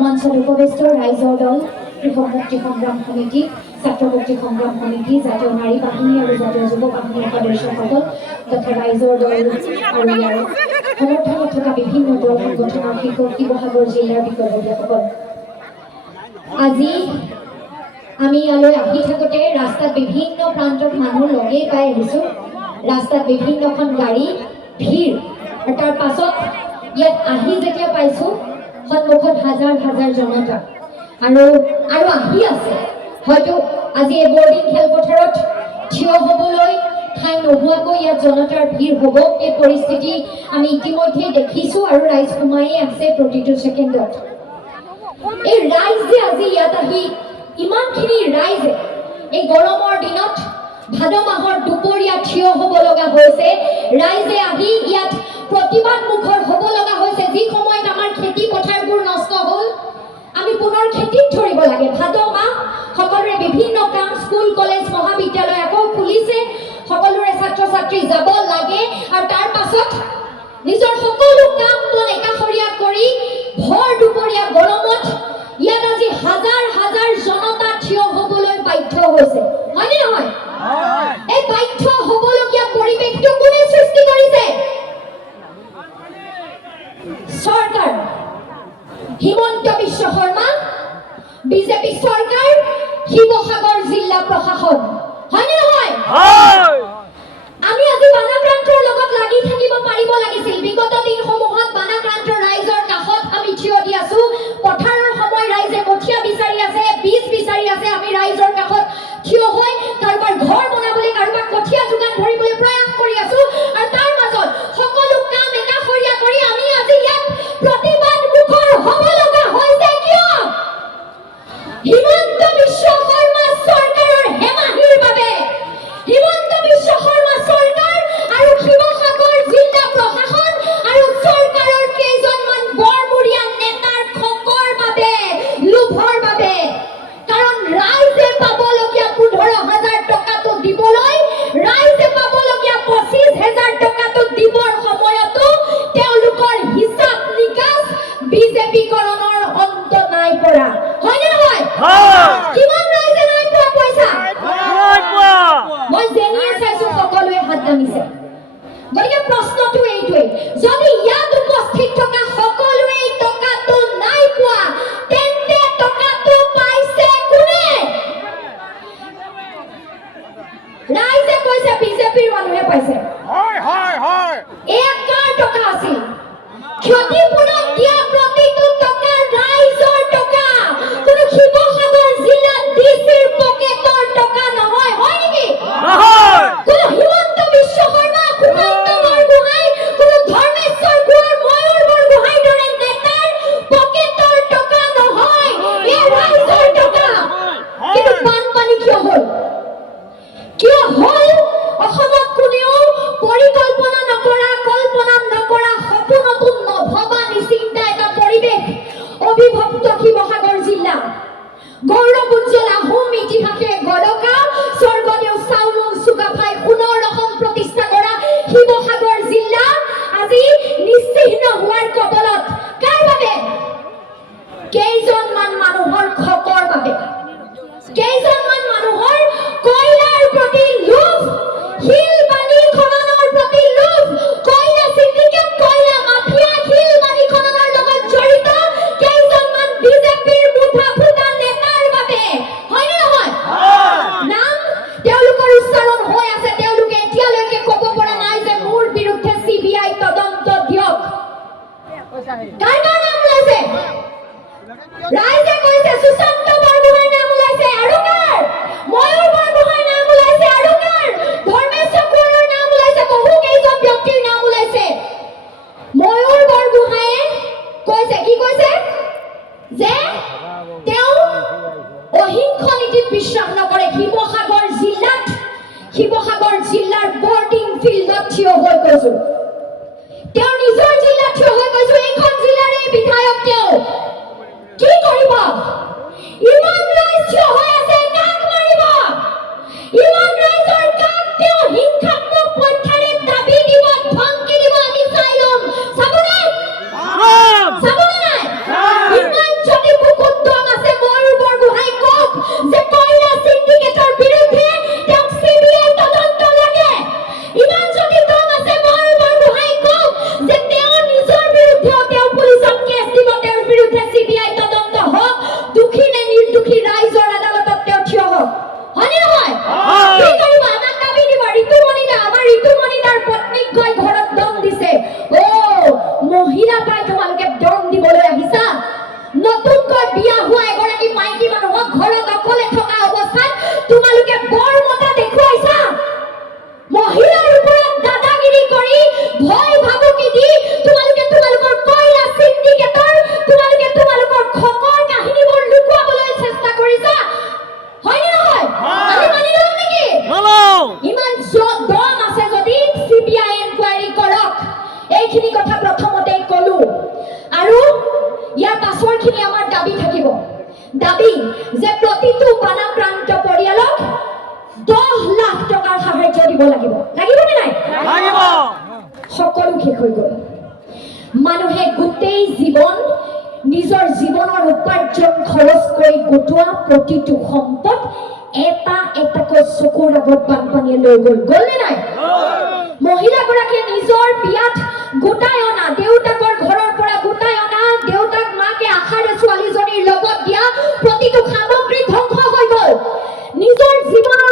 মঞ্চত উপবিষ্ট ৰাইজৰ দল কৃষক মুক্তি সংগ্ৰাম সমিতি ছাত্ৰ মুক্তি সংগ্ৰাম সমিতি জাতীয় নাৰী বাহিনী আৰু জাতীয় যুৱ বাহিনীৰ সদস্যসকল তথা ৰাইজৰ দল আৰু ইয়াৰ সমৰ্থনত থকা বিভিন্ন দল সংগঠনৰ শিৱসাগৰ জিলাৰ বিষয়ববীয়াসকল আজি আমি ইয়ালৈ আহি থাকোঁতে ৰাস্তাত বিভিন্ন প্ৰান্তত মানুহ লগেই পাই আহিছোঁ ৰাস্তাত বিভিন্নখন গাড়ী ভিৰ আৰু তাৰ পাছত ইয়াত আহি যেতিয়া পাইছোঁ সন্মুখত হাজাৰ হাজাৰ জনতা আৰু আহি আছে হয়তো আজি এই বৰ্ডিং খেলপথাৰত থিয় হ'বলৈ ঠাই নোহোৱাকৈ ইয়াত জনতাৰ ভিৰ হ'ব এই পৰিস্থিতি আমি ইতিমধ্যে দেখিছোঁ আৰু ৰাইজ সোমায়ে আছে প্ৰতিটো ছেকেণ্ডত এই ৰাইজ যে আজি ইয়াত আহি ইমানখিনি ৰাইজে এই গৰমৰ দিনত ভাদ মাহৰ দুপৰীয়া থিয় হ'ব লগা হৈছে ৰাইজে আহি ইয়াত প্ৰতিবাদ মুখৰ হ'ব লগা হৈছে যি সময়ত আমাৰ খেতি পথাৰবোৰ নষ্ট হ'ল আমি পুনৰ খেতিত ধৰিব লাগে ভাদ মাহ সকলোৰে বিভিন্ন কাম স্কুল কলেজ মহাবিদ্যালয় আকৌ খুলিছে সকলোৰে ছাত্ৰ ছাত্ৰী যাব লাগে আৰু তাৰ পাছত নিজৰ সকলো কাম বন একাষৰীয়া কৰি ভৰ দুপৰীয়া গৰমত ইয়াত আজি হাজাৰ হাজাৰ জনতা থিয় হ'বলৈ বাধ্য হৈছে হয়নে নহয় এই বাধ্য হ'বলগীয়া পৰিৱেশটো কোনে সৃষ্টি কৰিছে চৰকাৰ হিমন্ত বিশ্ব শৰ্মা বিজেপি চৰকাৰ শিৱসাগৰ জিলা প্ৰশাসন হয়নে নহয় আমি আজি বানাক্ৰান্তৰ লগত লাগি থাকিব পাৰিব লাগিছিল বিগত দিনসমূহত বানাক্ৰান্তৰ ৰাইজৰ কাষত আমি থিয় দি আছো পথাৰৰ সময় ৰাইজে কঠীয়া বিচাৰি আছে বীজ বিচাৰি আছে আমি ৰাইজৰ কাষত থিয় হৈ কাৰোবাৰ ঘৰ বনাবলৈ কাৰোবাৰ কঠীয়া যোগান ধৰিবলৈ প্ৰয়াস কৰি আছো আৰু তাৰ মাজত সকলো কাম একাষৰীয়া কৰি আমি আজি ইয়াত প্ৰতিবাদ মুখৰ হ'ব লগা হৈছে কিয় হিমন্ত বিশ্ব শৰ্মা চৰকাৰৰ হেমাহিৰ বাবে হিমন্ত বিশ্ব শৰ্মা চৰকাৰ আৰু শিৱসাগৰ জিলা প্ৰশাসন আৰু চৰকাৰৰ কেইজনমান বৰমূৰীয়া নেতাৰ খকৰ বাবে লোভৰ বাবে কাৰণ ৰাইজে পাবলগীয়া 15,000 টকাটো দিবলৈ ৰাইজে পাবলগীয়া 25,000 টকাটো দিবৰ সময়তো তেওঁলোকৰ হিচাপ নিকাচ বিজেপিকৰণৰ অন্ত নাই পৰা হয়নে নহয় কিমান ৰাইজে নাই পোৱা পইচা মই জেনিয়ে চাইছো সকলোৱে হাত দাঙিছে গতিকে প্ৰশ্নটো এইটোৱেই যদি ইয়াত উপস্থিত থকা সকলোৱে এই টকাটো নাই পোৱা তেন্তে টকাটো পাইছে কোনে ৰাইজে কৈছে বিজেপিৰ মানুহে পাইছে কাৰ টকা আছিল ক্ষতিপূৰণ দিয়া প্ৰতিটো টকা ৰাইজৰ টকা কোনো শিৱসাগৰ জিলাত ডিচিৰ পকেটৰ টকা নহয় হয় নেকি কোনো হিমন্ত বিশ্ব শৰ্মা সুকান্ত বৰগোহাঁই কোনো ধৰ্মেশ্বৰ কোঁৱৰ ময়ূৰ বৰগোহাঁইৰ দৰে নেতাৰ পকেটৰ টকা নহয় এই ৰাইজৰ টকা কিন্তু বানপানী কিয় হ'ল অসমত কোনেও পৰিকল্পনা নকৰা কল্পনা নকৰা সপোনতো নভবা নিচিন্তা এটা পৰিৱেশ অবিভক্ত শিৱসাগৰ জিলা গৌৰৱ উজ্জ্বল আহোম ইতিহাসে গড়কা স্বৰ্গদেউ চাওলুং চুকাফাই সোণৰ অসম প্ৰতিষ্ঠা কৰা শিৱসাগৰ জিলা আজি নিশ্চিহ্ন হোৱাৰ কবলত কাৰ বাবে কেইজনমান মানুহৰ খকৰ বাবে কেইজনমান মানুহৰ কয়লাৰ প্ৰতি লোভ শিল বালি খননৰ প্ৰতি লোভ কয়লা চিণ্ডিকেট কয়লা মাফিয়া শিল বালি খননৰ লগত জড়িত কেইজনমান বিজেপিৰ মুঠা ফুটা নেতাৰ বাবে হয়নে নহয় নাম তেওঁলোকৰ উচ্চাৰণ হৈ আছে তেওঁলোকে এতিয়ালৈকে ক'ব পৰা নাই যে মোৰ বিৰুদ্ধে CBI তদন্ত দিয়ক কাৰ নাম ওলাইছে ৰাইজে কৈছে সুশান্ত বৰগোহাঁইৰ নাম ওলাইছে আৰু কাৰ ময়ূৰ বৰগোহাঁইৰ নাম ওলাইছে আৰু কাৰ ধৰ্মেশ্বৰ কোঁৱৰৰ নাম ওলাইছে বহু কেইজন ব্যক্তিৰ নাম ওলাইছে ময়ূৰ বৰগোহাঁইয়ে কৈছে কি কৈছে যে তেওঁ অহিংস নীতিত বিশ্বাস নকৰে শিৱসাগৰ জিলাৰ বৰ্ডিং ফিল্ডত থিয় হৈ কৈছো তেওঁ নিজৰ জিলাত থিয় হৈ কৈছো এইখন জিলাৰে বিধায়ক তেওঁ কি কৰিব ইমান ৰাইজ থিয় হৈ আছে কাক মাৰিব ইমান ৰাইজৰ কাক তেওঁ হিংসাত্মক পন্থাৰে দাবী দিব ধমকি দিব আমি চাই ল'ম চাবনে নাই ইমান যদি দাবী যে প্ৰতিটো বানাক্ৰান্ত পৰিয়ালক 10 লাখ টকাৰ সাহায্য দিব লাগিব লাগিবনে নাই লাগিব সকলো শেষ হৈ গ'ল মানুহে গোটেই জীৱন নিজৰ জীৱনৰ উপাৰ্জন খৰচ কৰি গোটোৱা প্ৰতিটো সম্পদ এটা এটাকৈ চকুৰ আগত বানপানীয়ে লৈ গ'ল গ'লনে নাই মহিলাগৰাকীয়ে নিজৰ বিয়াত গোটাই